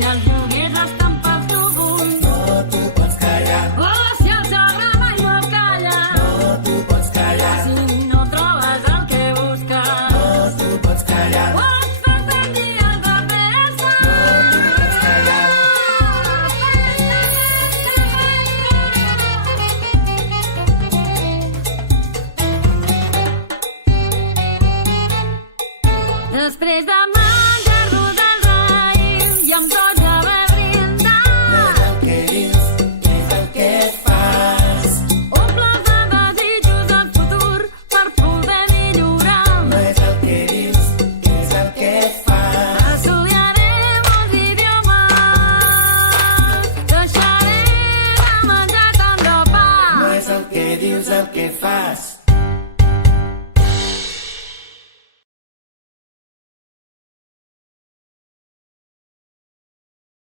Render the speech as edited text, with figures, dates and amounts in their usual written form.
Si els lloguers estan pel núvol, no t'ho pots callar, oh, si el sogre mai no calla, no t'ho pots callar, si no trobes el que busques, no t'ho pots callar, o et fas ben dia de pressa. no t'ho pots callar. Després de menjar-lo del raïm i amb tots haver brindat, El que dius és el que fas, omples de desitjos el futur per poder millorar. no és el que dius, és el que fas. Estudiaré molts idiomes, deixaré de menjar tant de pa. No és el que dius, el que fas.